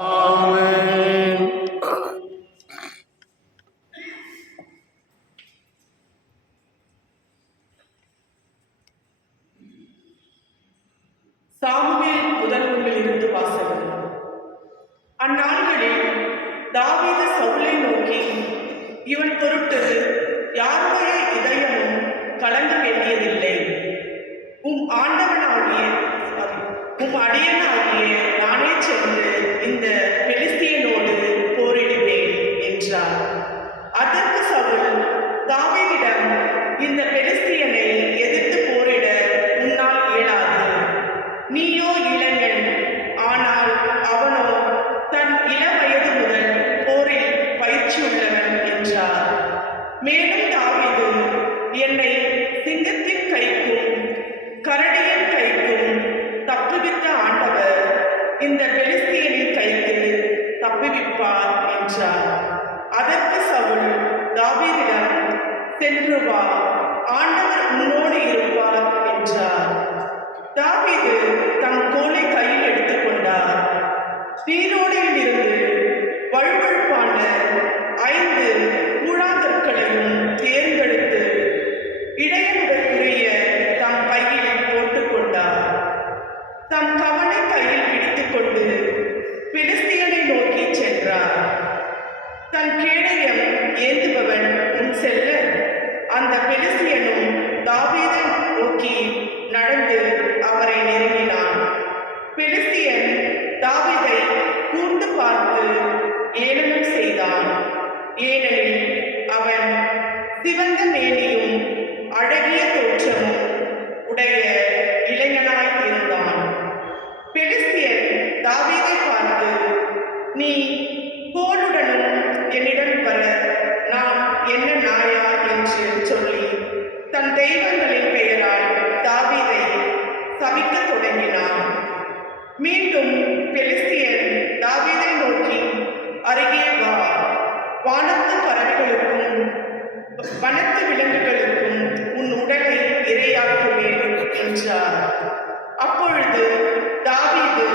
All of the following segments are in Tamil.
ஆமென். சாமுவேல் முதல் நூலிலிருந்து வாசகம். அந்நாள்களில் தாவீது சவுலை நோக்கி, இவன் பொருட்டு யாருடைய இதயமும் கலங்க வேண்டியதில்லை. உம் அடியனாகிய நானே சென்று இந்த பெலிஸ்தியனோடு போரிடுவேன் என்றார். அதற்கு சவுல் தாவீதிடம், இந்த பெலிஸ்தியனை எதிர்த்து போரிட உன்னால் இயலாது. நீயோ இளைஞன், ஆனால் அவனோ தன் இளவயது முதல் போரில் பயிற்சியுள்ளவன் என்றார். மேலும் தாவீது, என்னை சிங்கத்தின் கைக்கும் கரடியின் கைக்கும் தப்புவித்த ஆண்டவர் இந்த பெலிஸ்தியனின் கைக்கு தப்புவிப்பார் என்றார். அதற்கு சவுல் தாவீதிடம், சென்று வா, ஆண்டவர் உன்னோடு இருப்பார் என்றார். தாவீது தம் கோலை கையில் எடுத்துக்கொண்டார். நீரோடையில் இருந்து வழுவழுப்பான 5 கூழாங்கற்களையும் தேர்ந்தெடுத்து இடையனுடற்குரிய தம் பையில் போட்டுக்கொண்டார். தம் கவனை கையில் பிடித்துக்கொண்டு பெலிஸ்தியனை நோக்கி சென்றார். தன் கேடயம் ஏந்துபவன் முன் செல்ல, அந்த பெலிஸ்தியனும் தாவீதை நோக்கி நடந்து அவரை நெருங்கினான். பெலிஸ்தியன் தாவீதை கூர்ந்து பார்த்து ஏளனம் செய்தான். ஏனெனில் அவன் சிவந்த மேனியும் அழகிய தோற்றமும் உடைய இளைஞனாய் இருந்தான். பெலிஸ்தியன் தாவீதை பார்த்து, நீ கோலுடனும் என்னிடம் வர நான் என்ன நாயா என்று சொல்லி தன் தெய்வங்களின் பெயரால் தாவீதை சபிக்கத் தொடங்கினான். மீண்டும் பெலிஸ்தியன் தாவீதை நோக்கி, அருகே வா, வானத்து பறவைகளுக்கும் வனத்து விலங்குகளுக்கும் உன் உடலை இரையாக்குவேன் என்றார். அப்பொழுது தாவீது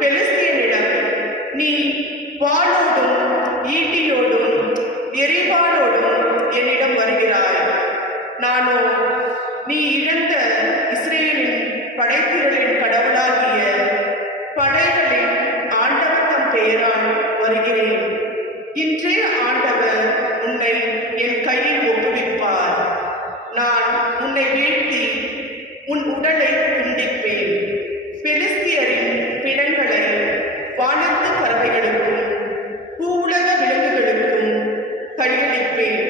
பெலிஸ்தியனிடம், நீ வாளோடும் ஈட்டியோடும் எரிவாளோடும் என்னிடம் வருகிறாய். நானோ நீ இழந்த இஸ்ரேலின் படைத்திரளின் கடவுளாகிய படைகளின் ஆண்டவர் தம் பெயரால் வருகிறேன். இன்றே ஆண்டவர் உன்னை என் கையில் ஒப்புவிப்பார். நான் உன்னை வீழ்த்தி உன் உடலை துண்டிப்பேன். பெலிஸ்தியரின் பிணங்களை வானத்து பறவைகளுக்கும் பூவுலக விலங்குகளுக்கும் கையளிப்பேன்.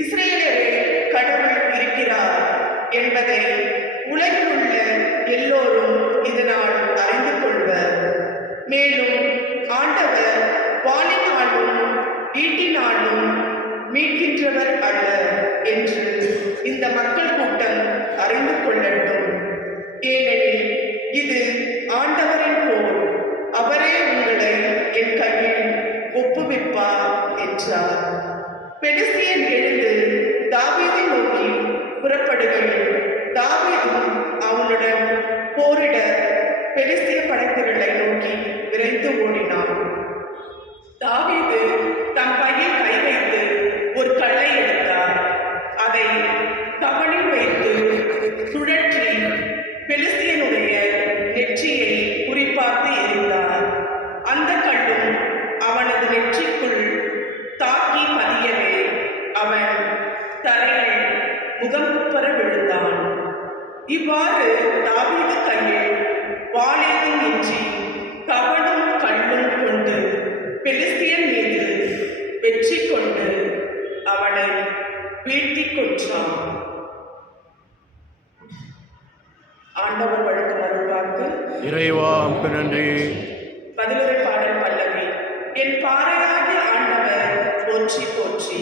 இஸ்ரேலரே கடவுள் இருக்கிறார் என்பதை உலகில் உள்ள எல்லோரும் இதனால் அறிந்து கொள்வர். மேலும் ஆண்டவர் வாளினாலும் ஈட்டினாலும் மீட்கின்றவர் அல்ல என்று இந்த மக்கள் கூட்டம் அறிந்து கொள்ளட்டும். ஏனெனில் இது ஆண்டவரின் போர், அவரே உங்களை என் கையில் ஒப்புவிப்பார் என்றார். பெலிஸ்தியன் எழுந்து தாவீதை நோக்கி புறப்படுகையில் தாவீதும் அவனுடன் போரிட பெலிஸ்திய படைத்திரளை நோக்கி விரைந்து ஓடினான். தாவீது தம் பையில் கை வைத்து ஒரு கல்லை எடுத்தார். அதை கவனில் வைத்து சுழற்றி பெலிஸ்தியனுடைய நெற்றியை குறிப்பார்த்து எறிந்தார். அந்த கல்லும் அவனது நெற்றிக்குள் தாக்கி பதியவே அவன் தரையில் முகம் குப்பர விழுந்தான். இவ்வாறு தாவீது கையில் வாளேதும் இன்றி கவனும் கல்லும் கொண்டு பெலிஸ்தியன் மீது வெற்றி கொண்டு அவனை வீழ்த்தி கொன்றான். ஆண்டவர் வழங்கும் அருள்வாக்கு. இறைவா உமக்கு நன்றி. பதிலுரை பாடல் பல்லவி. என் பாறையாகிய ஆண்டவர் போற்றி போற்றி.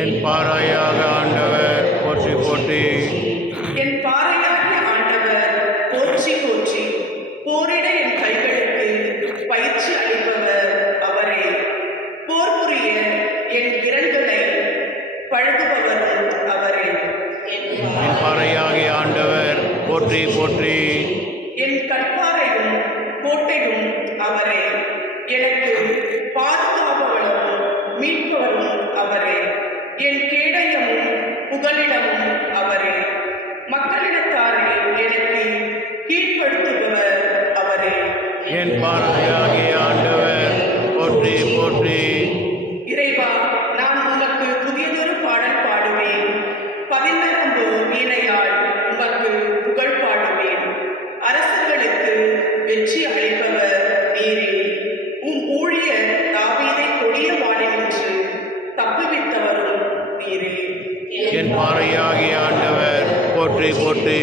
என் பாறையாக ஆண்டவர் போற்றி போற்றி. என் பாறையாகிய ஆண்டவர் போற்றி போற்றி. போரிட என் கைகளுக்கு பயிற்சி அளிப்பவர் அவரே. போர் புரிய என் விரல்களை பழகுபவரும் அவரே. என் பாறையாகிய ஆண்டவர் போற்றி போற்றி. என் கற்பாரையும் கோட்டையும் அவரே. எனக்கு என் பாறையாகிய ஆண்டவர் போற்றி போற்றி. இறைவா, நான் உமக்கு புதியதொரு பாடல் பாடுவேன். பதினரம்பு வீணையால் உமக்கு புகழ் பாடுவேன். அரசர்களுக்கு வெற்றி அளிப்பவர் நீரே. உம் ஊழியர் தாவீதை கொடிய வாளினின்று தப்புவித்தவரும் நீரே. என் பாறையாகிய ஆண்டவர் போற்றி போற்றி.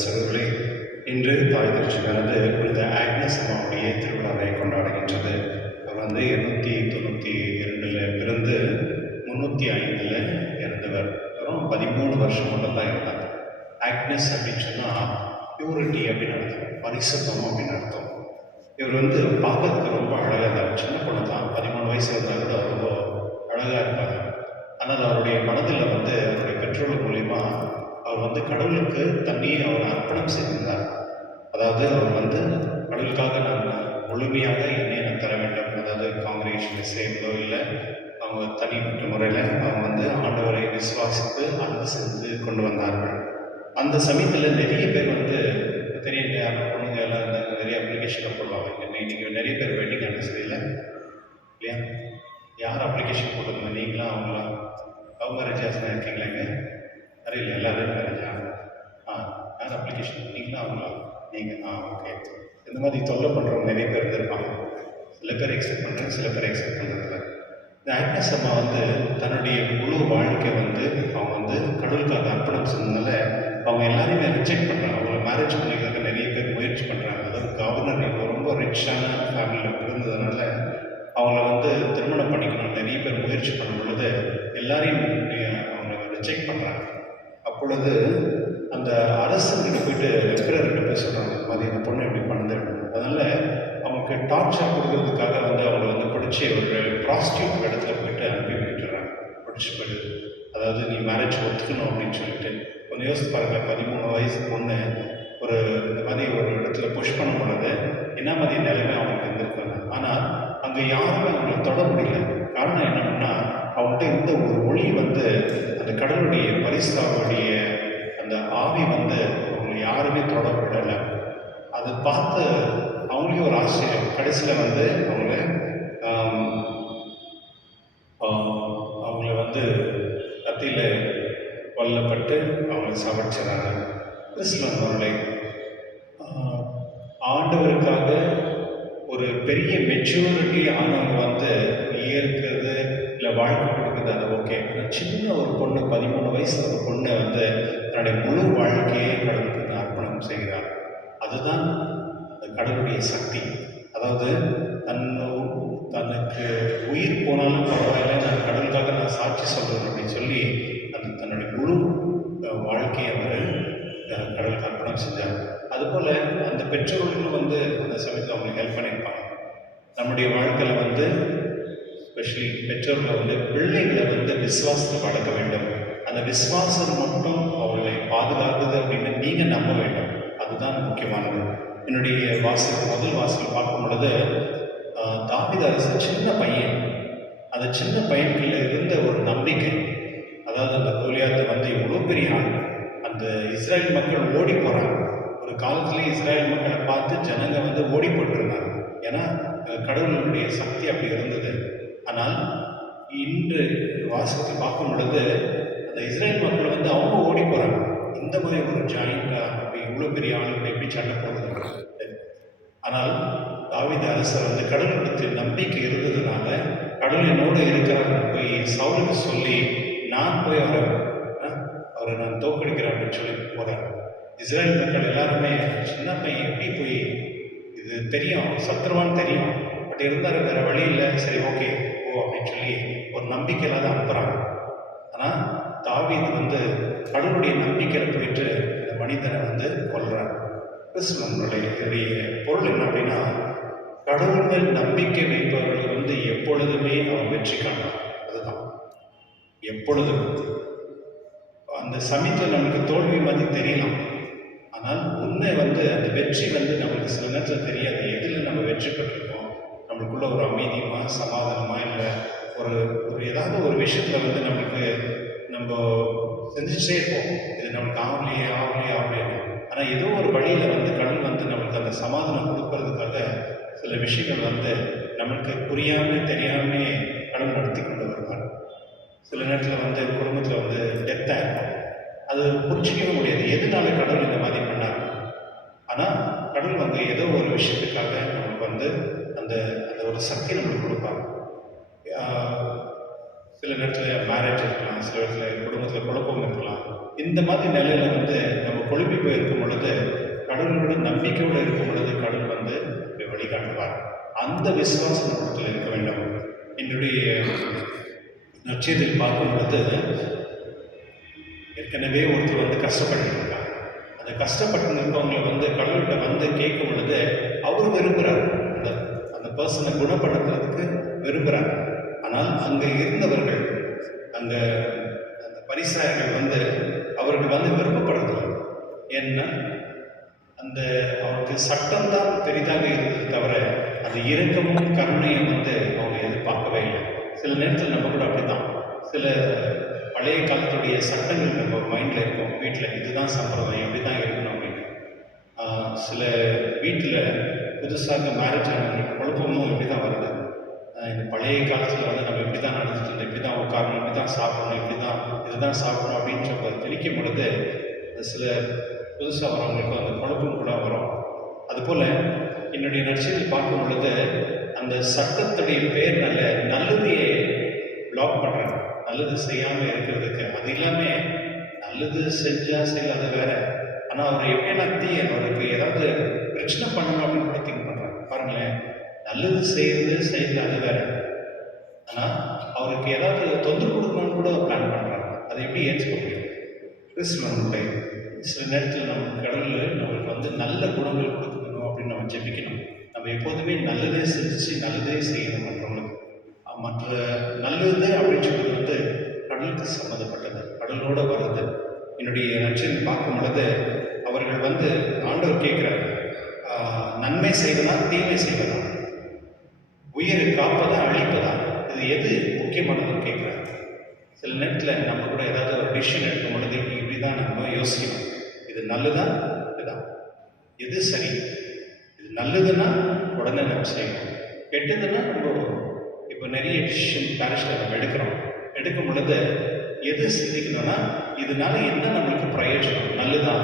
சகோதரர்களே, இன்று தாய் திருச்சியானது புனித ஆக்னஸ் அம்மாவுடைய திருவிழாவை கொண்டாடுகின்றது. அவர் 892 பிறந்து 305 இறந்தவர். வெறும் 13 வருஷம் மட்டும் தான் இருந்தாங்க. ஆக்னஸ் அப்படின்னு சொன்னால் பியூரிட்டி அப்படின்னு அர்த்தம், பரிசுத்தம் அப்படின்னு அர்த்தம். இவர் பார்க்கறதுக்கு ரொம்ப அழகாக இருந்தார். சின்ன பொண்ணு தான், 13 வயசு இருந்தாங்க, ரொம்ப அழகாக இருப்பாங்க. ஆனால் அவருடைய மனதில் அவருடைய பெற்றோர்கள் மூலிமா அவர் வந்து கடவுளுக்கு தன்னையே அவர் அர்ப்பணம் செய்திருந்தார். அதாவது அவர் வந்து கடவுளுக்காக நான் முழுமையாக என்னை நான் தர வேண்டும். அதாவது காங்கிரேஷனில் சேர்ந்தோ இல்லை அவங்க தனிப்பட்ட முறையில் அவங்க வந்து ஆண்டவரை விசுவாசித்து அன்பு செஞ்சு கொண்டு வந்தார்கள். அந்த சமயத்தில் நிறைய பேர் வந்து தெரியும் யாரும் பொண்ணுங்க எல்லாம் இருந்தாங்க, நிறைய அப்ளிகேஷனை போடுவாங்க. இன்னைக்கு நிறைய பேர் வெட்டிங் ஆனிவர்சரி இல்லை இல்லையா? யார் அப்ளிகேஷன் போட்டிருந்தோம்? நீங்களா அவங்களா? லவ் மேரேஜாஸ்லாம் இருக்கீங்களாங்க? நிறைய இல்லை, எல்லாரும் மேரேஜா? யார் அப்ளிகேஷன்? நீங்களா அவங்களா? நீங்கள் ஓகே. இந்த மாதிரி தொல்லை பண்ணுறவங்க நிறைய பேர் இருந்திருப்பாங்க. சில பேர் எக்ஸெப்ட் பண்ணுறாங்க, சில பேர் எக்ஸெப்ட் பண்ணுறதில்ல. இந்த ஆக்னஸ் அம்மா வந்து தன்னுடைய முழு வாழ்க்கை வந்து அவங்க வந்து கடவுளுக்காக அர்ப்பணம் செஞ்சதுனால அவங்க எல்லாரையுமே ரிஜெக்ட் பண்ணுறாங்க. அவங்கள மேரேஜ் பண்ணிக்கிறதுக்கு நிறைய பேர் முயற்சி பண்ணுறாங்க. அதாவது கவர்னர் ரொம்ப ரிச்சான ஃபேமிலியில் இருந்ததுனால அவங்கள வந்து திருமணம் பண்ணிக்கணும் நிறைய பேர் முயற்சி பண்ணும் பொழுது எல்லாரையும் அவங்க ரிஜெக்ட் பண்ணுறாங்க. அப்பொழுது அந்த அரசுங்கிட்ட போயிட்டு எம்பிரர்கிட்ட போய் சொல்கிறாங்க, இந்த மாதிரி இந்த பொண்ணு எப்படி பண்ணுது. அதனால் அவங்களுக்கு டார்ச்சர் கொடுக்கறதுக்காக வந்து அவங்கள வந்து பிடிச்சி ஒரு ப்ராஸ்டியூட் இடத்துல போயிட்டு அனுப்பி விட்டுறாங்க. பிடிச்சி போயிட்டு அதாவது நீ மேரேஜ் ஒத்துக்கணும் அப்படின்னு சொல்லிட்டு கொஞ்சம் யோசித்து பாருங்கள். 13 வயசு பொண்ணு ஒரு இந்த மாதிரி ஒரு இடத்துல புஷ் பண்ண பொழுது என்ன மாதிரி நிலைமை அவங்களுக்கு இருந்திருக்காங்க. ஆனால் அங்கே யாருமே அவங்களை தொட முடியல. காரணம் என்னன்னா அவங்கள்ட்ட இந்த ஒரு ஒளி வந்து அந்த கடவுளுடைய பரிசுடைய அந்த ஆவி வந்து அவங்க யாருமே தொட விடலை. அதை பார்த்து அவங்களே ஒரு ஆச்சரியம். கடைசியில் வந்து அவங்கள வந்து கத்தியில் கொல்லப்பட்டு அவங்களை சமைச்சிடறாங்க. கிறிஸ்துவனுடைய ஆண்டவருக்காக ஒரு பெரிய மெச்சூரிட்டி ஆனவங்க வந்து ஏற்கிறது இல்லை வாழ்க்கை கொடுக்குறது அது ஓகே. ஆனால் சின்ன ஒரு பொண்ணு 13 வயசு ஒரு பொண்ணு வந்து தன்னுடைய முழு வாழ்க்கையை கடவுளுக்கு அர்ப்பணம் செய்கிறார். அதுதான் அந்த கடவுளுடைய சக்தி. அதாவது தனக்கு உயிர் போனாலும் பரவாயில்ல, நான் கடவுளுக்காக நான் சாட்சி சொல்கிறேன் அப்படின்னு சொல்லி அந்த தன்னுடைய முழு வாழ்க்கையை அவர் கடவுளுக்கு அர்ப்பணம் செஞ்சார். அதுபோல் அந்த பெற்றோர்களும் வந்து அந்த சமயத்தில் அவங்களுக்கு ஹெல்ப் பண்ணியிருப்பாங்க. நம்முடைய வாழ்க்கையில் வந்து ஸ்பெஷலி பெற்றோர்களை வந்து பிள்ளைகளை வந்து விசுவாசத்தை வளர்க்க வேண்டும். அந்த விசுவாசம் மட்டும் அவர்களை பாதுகாக்குது அப்படின்னு நீங்கள் நம்ப வேண்டும். அதுதான் முக்கியமானது. என்னுடைய முதல் வாசல் பார்க்கும் பொழுது தாவீது அரசு சின்ன பையன், அந்த சின்ன பையன்களில் இருந்த ஒரு நம்பிக்கை. அதாவது அந்த கோலியாத்தை வந்து இவ்வளோ பெரிய ஆள், அந்த இஸ்ரேல் மக்கள் ஓடி போகிறாங்க. ஒரு காலத்துலேயே இஸ்ரேல் மக்களை பார்த்து ஜனங்க வந்து ஓடி போட்டிருந்தாங்க. ஏன்னா கடவுளுடைய சக்தி அப்படி இருந்தது. ஆனால் இன்று வாசத்தை பார்க்கும் பொழுது அந்த இஸ்ரேல் மக்கள் வந்து அவங்க ஓடி போகிறாங்க. இந்த மாதிரி ஒரு ஜாயிண்டாக அப்படி இவ்வளோ பெரிய ஆளுங்க எப்படி சண்டை போடுறது. ஆனால் தாவீது அரசர் வந்து கடவுளிடத்தில் நம்பிக்கை இருந்ததுனால கடவுள் என்னோடு இருக்கிறாருன்னு போய் சவுலுக்கு சொல்லி நான் போய் அவரை நான் தோற்கடிக்கிறேன் அப்படின்னு சொல்லி போகிறார். இஸ்ரேல் மக்கள் எல்லாருமே சின்ன பையன் எப்படி போய் இது தெரியும் சத்ருவான்னு தெரியும், பட் இருந்தாலும் வேறு வழி இல்லை, சரி ஓகே ஓ அப்படின்னு சொல்லி ஒரு நம்பிக்கையில தான் அனுப்புகிறாங்க. ஆனால் தாவீது வந்து கடவுளுடைய நம்பிக்கையில் போயிட்டு இந்த மனிதனை வந்து கொல்றாங்க. கிறிஸ்துவனுடைய பொருள் என்ன அப்படின்னா கடவுள் மேல் நம்பிக்கை வைப்பவர்கள் வந்து எப்பொழுதுமே அவன் வெற்றி காணலாம். அதுதான் எப்பொழுதும். அந்த சமயத்தில் நமக்கு தோல்வி மாதிரி தெரியலாம், ஆனால் உண்மை வந்து அந்த வெற்றி வந்து நம்மளுக்கு சில நேரத்தில் தெரியாது. எதில் நம்ம வெற்றி பெற்றிருக்கோம், நம்மளுக்குள்ள ஒரு அமைதியுமா சமாதானமா இல்லை ஒரு ஏதாவது ஒரு விஷயத்தில் வந்து நம்மளுக்கு நம்ம செஞ்சுட்டே இருப்போம், இது நம்மளுக்கு ஆகலையே. ஆனால் ஏதோ ஒரு வழியில் வந்து கடவுள் வந்து நம்மளுக்கு அந்த சமாதானம் கொடுக்கறதுக்காக சில விஷயங்கள் வந்து நம்மளுக்கு புரியாமல் தெரியாமல் கடவுள் நடத்தி கொண்டு வருவார். சில நேரத்தில் வந்து குடும்பத்தில் வந்து டெத்தாக இருக்கும், அது புரிஞ்சிக்கவே முடியாது எதனால கடவுள் இந்த மாதிரி பண்ணார். ஆனால் கடவுள் வந்து ஏதோ ஒரு விஷயத்துக்காக நம்மளுக்கு வந்து அந்த அந்த ஒரு சக்தி நம்மளுக்கு கொடுப்பாங்க. சில நேரத்தில் மேரேஜ் இருக்கலாம், சில நேரத்தில் குடும்பத்தில் குழப்பம் இருக்கலாம். இந்த மாதிரி நிலையில் வந்து நம்ம கொழுப்பி போயிருக்கும் பொழுது கடவுளோட நம்பிக்கையோடு இருக்கும் பொழுது கடவுள் வந்து வழிகாட்டுவார். அந்த விசுவாசம் நம்மிடத்தில் இருக்க வேண்டும். என்னுடைய நற்செய்தியில் பார்க்கும் பொழுது ஏற்கனவே ஒருத்தர் வந்து கஷ்டப்பட்டு இருக்காங்க. அந்த கஷ்டப்பட்டு இருக்கவங்களை வந்து கடவுள்கிட்ட வந்து கேட்கும் பொழுது அவர் விரும்புகிறார், அந்த பர்சனை குணப்படுத்துறதுக்கு விரும்புகிறார். ஆனால் அங்கே இருந்தவர்கள் அந்த பரிசாயர்கள் வந்து அவர் அவருக்கு வந்து விருப்பப்படுறதில்லை. ஏன்னா அந்த அவருக்கு சட்டம் தான் பெரிதாக இருந்தது தவிர அந்த இரக்கமும் கருணையும் வந்து அவங்க எதிர்பார்க்கவே இல்லை. சில நேரத்தில் நம்ம கூட அப்படிதான் சில பழைய காலத்துடைய சட்டங்கள் நம்ம மைண்டில் இருக்கும். வீட்டில் இதுதான் சம்பிரதாயம், இப்படி தான் இருக்கணும் அப்படின்னு. சில வீட்டில் புதுசாக மேரேஜ் ஆன குழப்பமும் இப்படி தான் வருது. இந்த பழைய காலத்தில் வந்து நம்ம இப்படி தான் நடந்துட்டு இருந்தோம், இப்படி தான் உட்காரணும், இப்படி தான் சாப்பிடணும், இப்படி தான் இதுதான் சாப்பிடணும் அப்படின்னு சொல்லி திணிக்கும் பொழுது சில புதுசாக வரவங்களுக்கு அந்த குழப்பம் கூட வரும். அதுபோல் என்னுடைய நற்செய்தியில் பார்க்கும் பொழுது அந்த சட்டத்துடைய பேர்னால நல்லதையே பிளாக் பண்ணுறாங்க. நல்லது செய்யாமல் இருக்கிறதுக்கு அது எல்லாமே நல்லது செஞ்சால் செய்யல அது வேற. ஆனால் அவர் எப்படியெல்லாம் அவருக்கு ஏதாவது பிரச்சனை பண்ணணும் அப்படின்னு கூட திங்க் பண்ணுறாங்க. பாருங்களேன், நல்லது செய்யல அது வேற. ஆனால் அவருக்கு ஏதாவது தொந்தரவு கொடுக்கணும்னு கூட பிளான் பண்ணுறாங்க. அதை எப்படி ஏற்றுக்க முடியும்? கிறிஸ்துவனுடைய சில நேரத்தில் நம்ம கடவுள் நம்மளுக்கு வந்து நல்ல குணங்கள் கொடுக்கணும் அப்படின்னு நம்ம ஜெபிக்கணும். நம்ம எப்போதுமே நல்லதே செஞ்சு நல்லதே செய்யணும் மற்றவங்களுக்கு. மற்ற நல்லது அப்படின்னு சொல்றது வந்து கடலுக்கு சம்மந்தப்பட்டது, கடலோட வர்றது. என்னுடைய நற்செய்தி பார்க்கும் பொழுது அவர்கள் வந்து ஆண்டவர் கேட்குறாரு, நன்மை செய்வதா தீமை செய்வதா, உயிரை காப்பதா அழிப்பதா, இது எது முக்கியமானதுன்னு கேட்குறாரு. சில நேரத்தில் நம்ம கூட ஏதாவது ஒரு டிசிஷன் எடுக்கும் பொழுது இப்படி தான் நம்ம யோசிக்கணும். இது நல்லதா இதுதான், எது சரி, இது நல்லதுன்னா உடனே நம்ம செய்யணும், கெட்டதுன்னா நம்ம இப்போ நிறைய டிசிஷன் பேரிஸில் நம்ம எடுக்கும் பொழுது எது சிந்திக்கணும்னா இதனால என்ன நம்மளுக்கு பிரயோஜனம், நல்லதா,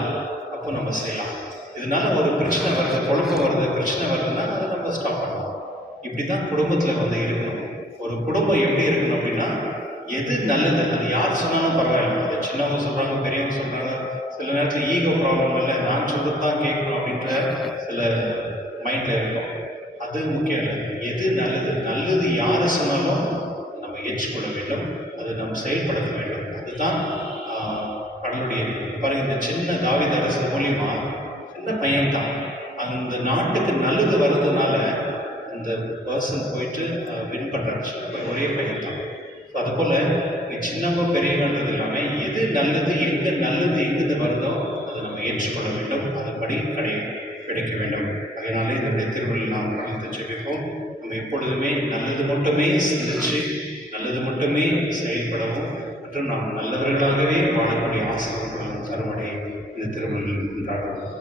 அப்போ நம்ம செய்யலாம். இதனால ஒரு பிரச்சனை வருது, குழப்பம் வருது, பிரச்சனை வருதுன்னா அதை நம்ம ஸ்டாப் பண்ணலாம். இப்படி தான் குடும்பத்தில் வந்து இருக்கணும். ஒரு குடும்பம் எப்படி இருக்கணும் அப்படின்னா எது நல்லது, அது யார் சொன்னாலும் பரவாயில்ல. அது சின்னவங்க சொல்கிறாங்க, பெரியவங்க சொல்கிறாங்க, சில நேரத்தில் ஈகோ ப்ராப்ளம் இல்லை, நான் சொல்றது தான் கேட்கணும் அப்படின்ற சில மைண்டில் இருக்கும். அது முக்கியம் இல்லை. எது நல்லது, நல்லது யார் சொன்னாலும் நம்ம ஏற்றுக்கொள்ள வேண்டும், அது நம்ம செயல்படுத்த வேண்டும். அதுதான் கடவுளுடைய. பாருங்க, இந்த சின்ன தாவீது அரசு மூலியமா சின்ன பையன் தான் அந்த நாட்டுக்கு நல்லது வர்றதுனால அந்த பர்சன் போயிட்டு வின் பண்ணுறாங்க. ஒரே பையன் தான். ஸோ அதுபோல் சின்னவங்க பெரியவன்றது இல்லாமல் எது நல்லது, எங்கே நல்லது எங்கிருந்து வருதோ அதை நம்ம ஏற்றுக்கொள்ள வேண்டும், அதன்படி கிடைக்க வேண்டும். அதனால இதனுடைய திருவிழா நாம் கலந்து ஜெபிப்போம். நம்ம எப்பொழுதுமே நல்லது மட்டுமே சிந்திச்சு நல்லது மட்டுமே செயல்படவும் மற்றும் நாம் நல்லவர்களாகவே வாழக்கூடிய ஆசீர்வாதங்களும் கருமடை இந்த திருவிழா கொண்டாடுவோம்.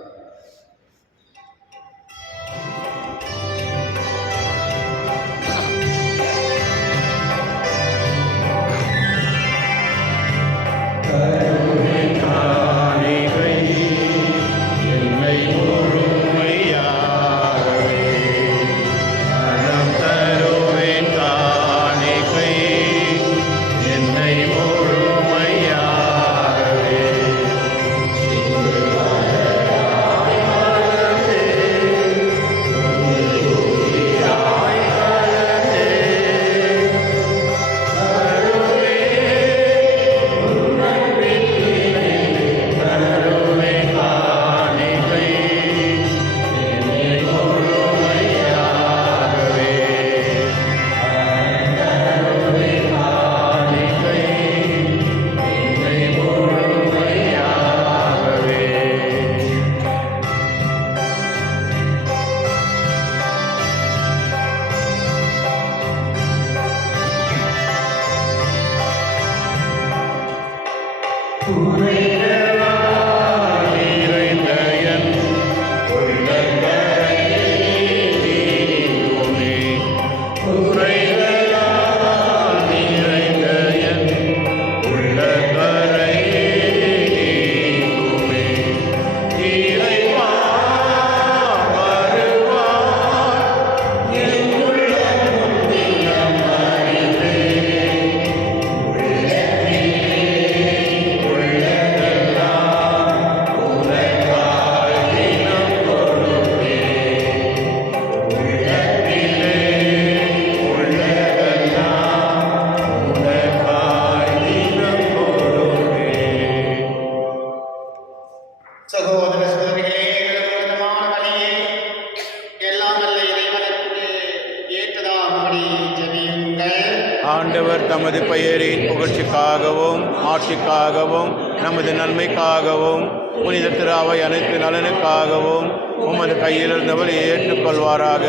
ஆண்டவர் தமது பெயரின் புகழ்ச்சிக்காகவும் ஆட்சிக்காகவும் நமது நன்மைக்காகவும் புனித திரு அவை அனைத்து நலனுக்காகவும் உமது கையிலிருந்தவர் ஏற்றுக்கொள்வாராக.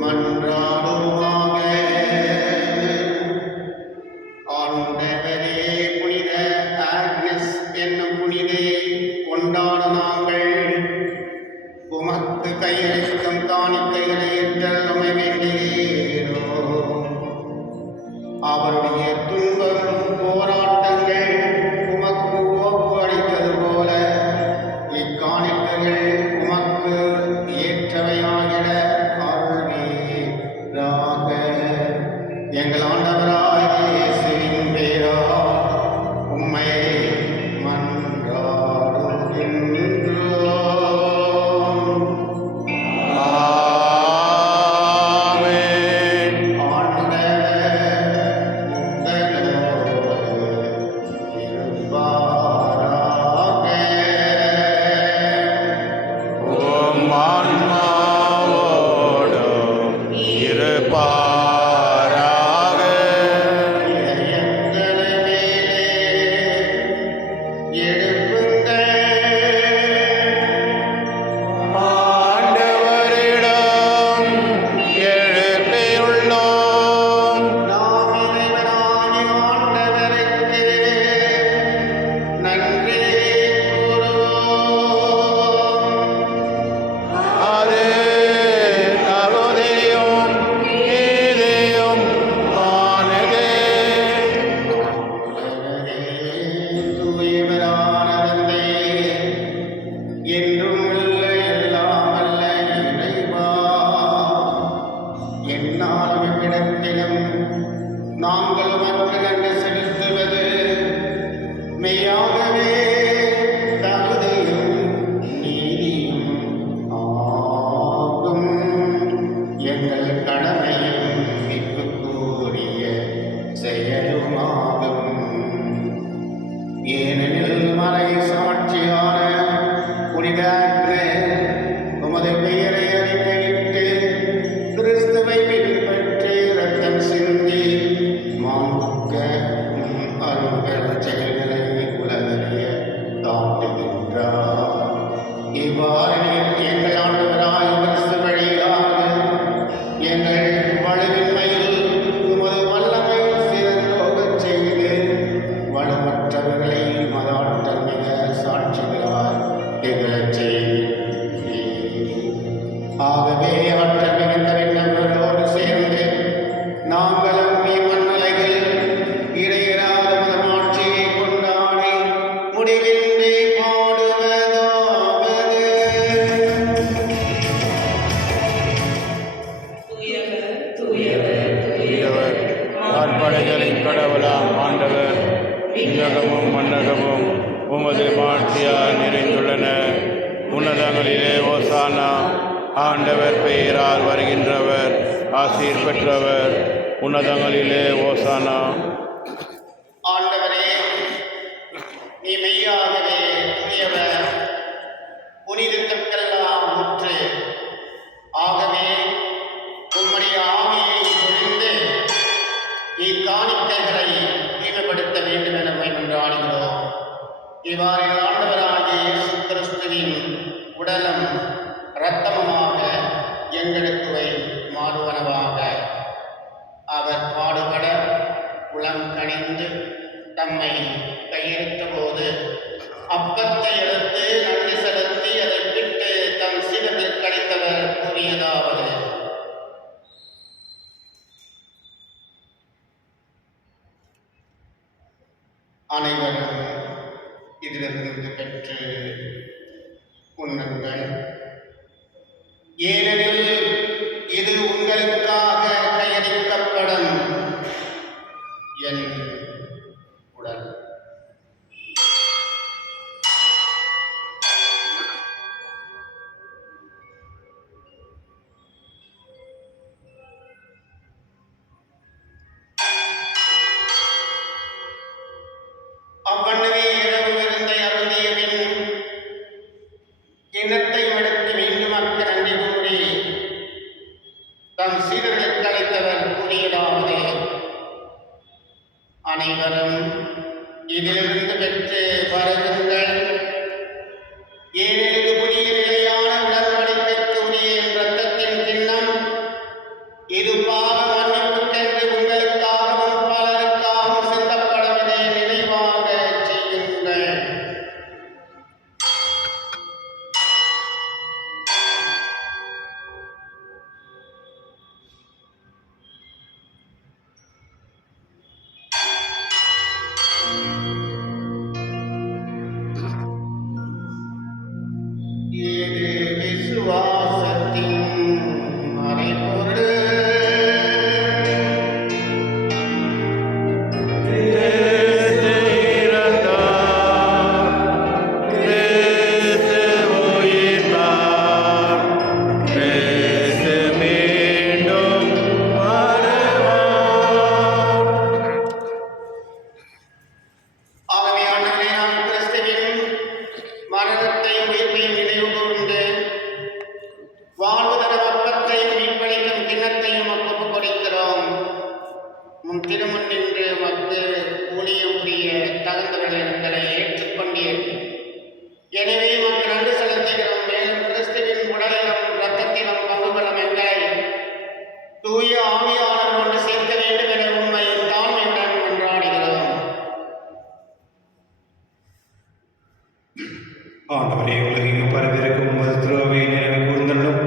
மன்றாடுவோமாக. ஆண்டவரே, புனித ஆக்னஸ் என்னும் புனிதையை கொண்டாட நாங்கள் உமக்கு கையளிக்கும் காணிக்கைகளை ஏற்றமை வேண்டுகிறோம். அவருடைய துன்பம் போராட்டங்கள் உமக்கு ஒப்பு அளித்தது போல இக்காணிக்கைகள் உமக்கு ஏற்றவையாகிட அருள்வீராக. எங்கள் ஆண்டவராகிய இயேசுவின் பெயரால் உம்மை மன்றாடுகின்றோம். ஆமென். ஆண்டவர் உங்களோடு இருப்பாராக. உம் ஆன்மாவோடும் இருப்பாராக. இதயங்களை மேலே எழுப்புங்கள். ஆண்டவரிடம் எழுப்பியுள்ளோம். நாம் இறைவனாகிய ஆண்டவருக்கு நன்றி கூறுவோம். அது தகுதியும் நீதியும் ஆனதே. தூயவரான தந்தையே, என்றும் உள்ள எல்லாம் வல்ல இறைவா, எந்நாளும் எவ்விடத்திலும் நாங்கள் உமக்கு நன்றி செலுத்துவது மெய்யாகவே தகுதியும் நீதியும் ஆகும். எங்கள் கடமையும் மிகக்கூறிய செயலுமாகும். ஏனெனில் மறை சாட்சியான புனித உமது பெயரை அறிக்கையிட்டு கிறிஸ்துவை பின்பற்றி இரத்தம் சிந்தி மாண்புக்க அருள்கள் செயல்களை உலகறிய காட்டுகின்றார். இவ்வாறு நீர் எங்கள் ஆண்டவராய் கிறிஸ்து வழியாக எங்கள் வலுவின்மையில் உமது வல்லமை சிறந்தோகச் செய்து வலுவற்றவர்களை மதாற்றல் மிக சாட்சிகளாய் திகழச் செய்கிறீர். ஆகவே ஆற்றல் மிகுந்த விண்ணவர்களோடு சேர்ந்து நாங்களும் இம்மண்ணுலகில் இடையராத மதமாட்சியை கொண்டாடி முடிவின்றி பாடுவதாவது. தூயவர் வான்படைகளின் கடவுளாம் ஆண்டவர், விண்ணகமும் மண்ணகமும் உமது மாட்சியால் நிறைந்துள்ளன. உன்னதங்களிலே ஓசானா. ஆண்டவர் பெயரால் வருகின்றவர் ஆசீர் பெற்றவர். உன்னதங்களிலே ஓசானா. ஆண்டவரே, நீ மெய்யாகவே தூயவர், புனிதத்திற்கெல்லாம் ஊற்று. ஆகவே உம்முடைய ஆவியை பொழிந்து இக்காணிக்கைகளை தூய்மைப்படுத்த வேண்டும் என மன்றாடுகிறோம். இவ்வாறு ஆண்டவராகிய இயேசு கிறிஸ்துவின் உடலும் இரத்தமுமாக எங்களுக்கு மாறுவனவாக. அவர் பாடுபட உளம் கணிந்து தம்மை கையெழுத்த போது அப்பத்தை எடுத்து நன்றி செலுத்தி அதை விட்டு தம் சீடர்களுக்கு அளித்தவர் கூறியதாவது: அனைவரும் இதிலிருந்து பெற்று உண்ணுங்கள். ஏனெனில் இது உங்களுக்காக கையளிக்கப்படும் என் உடல். அவ்வண்ணமே இரவு விருந்தை அருந்திய பின் கிண்ணத்தை எடுத்து மீண்டும் அக்க நன்றி கூறி தம் சீடர்களுக்கு அளித்தவர் கூறியதாவது: அனைவரும் இதிலிருந்து பெற்று பருகுங்கள். ஏழு புதிய நிலையான உடன்படிக்கைக்கு உரிய என் இரத்தத்தின் கிண்ணம். இது பாவ மன்னிப்புக்கென்று உங்களுக்காகவும் பலருக்காகவும் சிந்தப்படுவதை நினைவாக செய்யுங்கள். இது விசுவாசத்தின் மறைபொருள். கிறிஸ்து இறந்தார், கிறிஸ்து உயிர்த்தார், கிறிஸ்து மீண்டும் வருவார். ஆகவே ஆண்டவரே, நாம் கிறிஸ்துவின் மரணத்தையும் உயிர்ப்பையும் நினைவு கூர்ந்து வாழ்வு தரும் அப்பத்தையும் மீட்பளிக்கும் கிண்ணத்தையும் ஒப்புக் கொடுக்கிறோம். உம் திருமுன் நின்று மக்கு ஊழியம் புரிய தகுந்தவர்களை எங்களை ஏற்றுக்கொண்டீர். எனவே உமக்கு நன்றி செலுத்துகிறோம். மேலும் கிறிஸ்துவின் உடலிலும் இரத்தத்திலும் பங்கு கொள்ளும் எங்களை தூய ஆவியாளர் கொண்டு சேர்க்க வேண்டும் என உண்மை தாழ்மையுடன் கொண்டாடுகிறோம். ஆண்டவரே, உலகெங்கும் பரவிருக்கும் உமது திருவை நினைவு கூர்ந்தள்ளும்.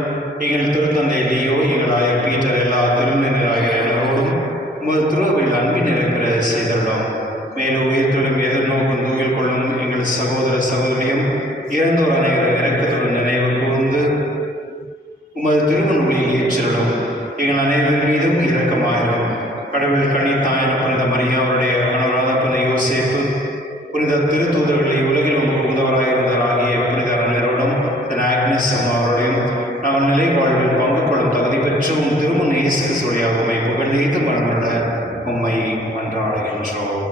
எங்கள் திருத்தந்தை லியோ, எங்கள் ஆயர் பீட்டர், எல்லா திருநிலையாளரோடும் உமது திருவில் அன்பின் நிரம்பிட செய்துள்ளோம். மேலும் உயிர்த்தெழும் எதிர்நோக்கும் தூயில் கொள்ளும் எங்கள் சகோதர சகோதரியும் இறந்தோர் அனைவரும் இரக்கத்துடன் நினைவு கூர்ந்து உமது திருமண ஒளியில் ஏற்றிடும். எங்கள் அனைவர் மீதும் இரக்கமாயிரும். கடவுள் கண்ணித்தாயன புனித மரியா, அவருடைய கணவரான புனித யோசேப்பு, புனித திருத்தூதர்களை உலகில் உங்களுக்கு உதவராயிருந்தாராகிய புனித அருணரோடும் ஆக்னஸ் அம்மாவோடையும் நாங்கள் நிலை வாழ்வில் பங்கு கொள்ளும் தகுதி பெற்று திருமண இயேசு கிறிஸ்துடைய உம்மை புகழ்ந்து மனமுள்ள உம்மை மன்றாடுகின்றோம்.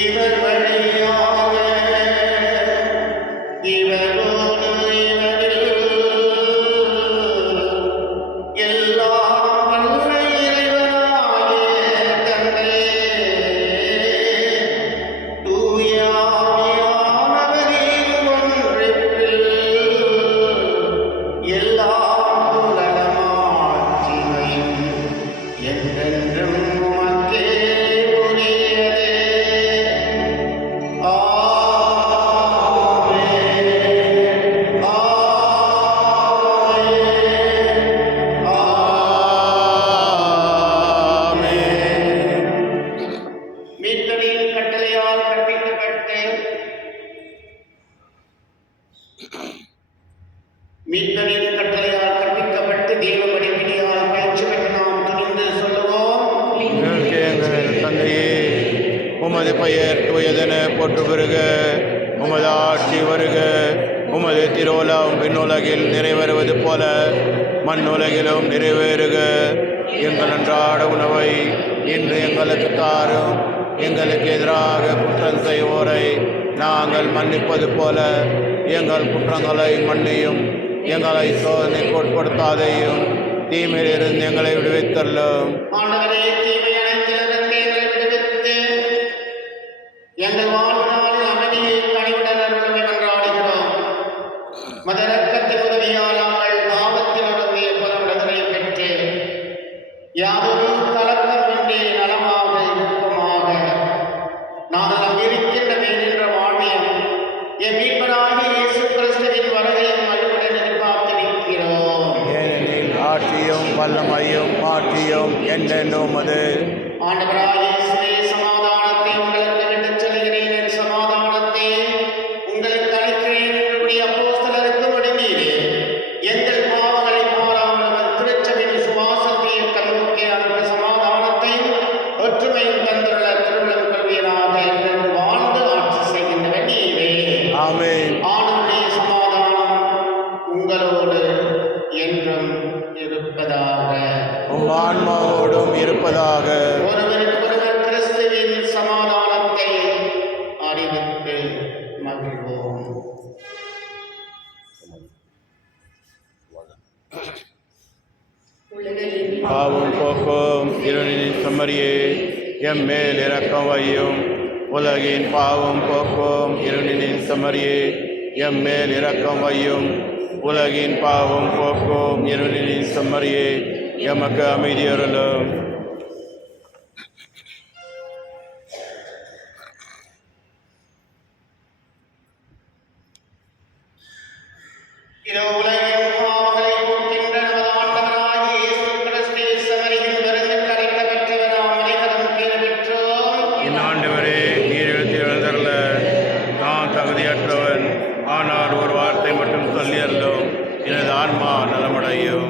இவர் வழியாக இவரோடு இவரில் எல்லாம் வல்ல இறைவனாகிய தந்தை தூய ஆவியானவரின் ஒன்றிப்பில் எல்லா புகழும் என்றென்றும் உமக்கே உரியதே. மீட்பரின் கட்டளையால் கற்பிக்கப்பட்டு தெய்வ படிப்பினையால் பயிற்சி பெற்று நாம் துணிந்து சொல்லுவோம். எங்கள் தந்தையே, உமது பெயர் தூயதென போற்று பெறுக, உமது ஆட்சி வருக, உமது திருவுளம் விண்ணுலகில் நிறைவேறுவது போல மண்ணுலகிலும் நிறைவேறுக. எங்கள் அன்றாட உணவை இன்று எங்களுக்கு தாரும். எங்களுக்கு எதிராக குற்றம் செய்வோரை நாங்கள் மன்னிப்பது போல எங்கள் குற்றங்களை மன்னியும். எங்களை சோதனைக்கு உட்படுத்தாதையும், தீமையிலிருந்து எங்களை விடுவித்தள்ளும். ஆண்டவரே, தீமை அனைத்திலிருந்து எங்களை விடுவித்து எங்கள் வாழ்நாள் அமைதியை கனிவுடன் அருள்வை மன்றாடுகிறோம். மத இரக்கத்தின் உதவியால் நாங்கள் பாவத்திலிருந்து எப்போதும் விடுதலை பெற்று யாதொரு கலக்கமின்றி நலமாக இருக்குமாக. நாங்கள் அங்கிருக்கின்ற மேலின்ற வாழ்வையும் என் மீட்பராகிய இயேசு கிறிஸ்துவின் வருகையும் மகிழ்வுடன் எதிர்பார்த்திருக்கிறோம். ஏனெனில் ஆட்சியும் வல்லமையும் மாற்றியும் என்றென்றும் அது. ஆண்டவராகிய இயேசுவே, சமாதானத்தை உங்களுக்கு விட்டுச் செல்கிறேன், என் சமாதானத்தை உங்களுக்கு அளிக்கிறேன் என்று அப்போஸ்தலருக்கு வழங்கினீரே. எங்கள் பாவங்களை பாராமல் அவர் திருச்சபையின் விசுவாசத்தை கல்விக்கு அந்த சமாதானத்தையும் ஒற்றுமையும் தந்துள்ள திருவிழம் கல்வியராக என்று வாழ்ந்து ஆட்சி செய்கின்றவர் நீரே. ஆமென். ஆண்டவருடைய சமாதானம் உங்களோடு என்றும் இருப்பதாக. உம் ஆன்மாவோடும் இருப்பதாக. ஒருவருக்கு போக்கும் இருளின் செம்மறியே எம்மேல் இரக்கம் வையும். உலகின் பாவம் போக்கும் இருளின் செம்மறியே எம்மேல் இரக்கம் வையும். உலகின் பாவம் போக்கும் இருளின் செம்மறியே எமக்கு அமைதி அருளும். இதோ உலகின் பாவங்களை போக்கின்ற நமது ஆண்டவராகிய இயேசு கிறிஸ்து செம்மறியின் விருந்துக்கு அழைக்கப்பட்டவர் நாம் அனைவரும் பேறு பெற்றோம். இந்நாண்டவரே நீர் எழுந்தருள நான் தகுதியற்றவன், ஆனால் ஒரு வார்த்தை மட்டும் சொல்லி அருளும், எனது ஆன்மா நலமடையும்.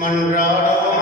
மன்றாடுவோம்.